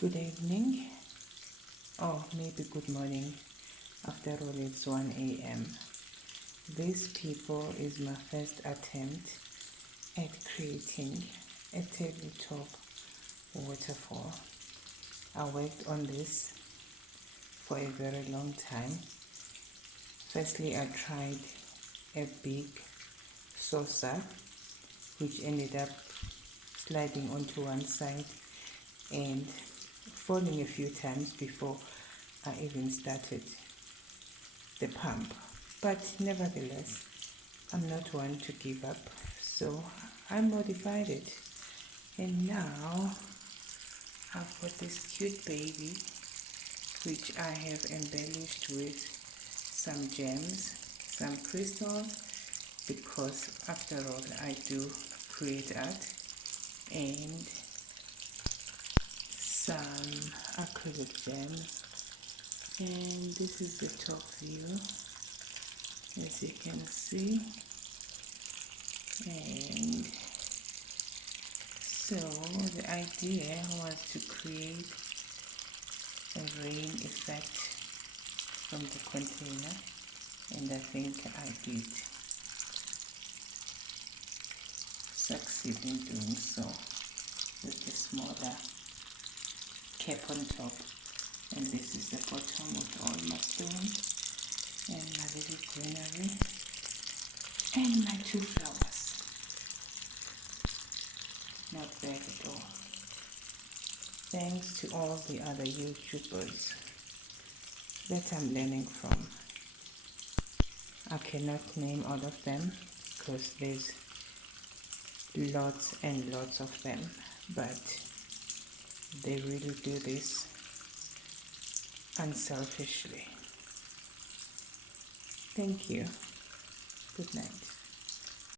Good evening, or maybe good morning. After all, it's 1 a.m. This, people, is my first attempt at creating a tabletop waterfall. I worked on this for a very long time. Firstly, I tried a big saucer, which ended up sliding onto one side and falling a few times before I even started the pump. But nevertheless, I'm not one to give up, so I modified it. And now I've got this cute baby, which I have embellished with some gems, some crystals, because after all I do create art, and some acrylic gems. And this is the top view, as you can see. And so the idea was to create a rain effect from the container, and I think I did succeed in doing so with the smaller cap on top. And this is the bottom with all my stones and my little greenery and my two flowers. Not bad at all. Thanks to all the other YouTubers that I'm learning from. I cannot name all of them because there's lots and lots of them, but they really do this unselfishly. Thank you. Good night.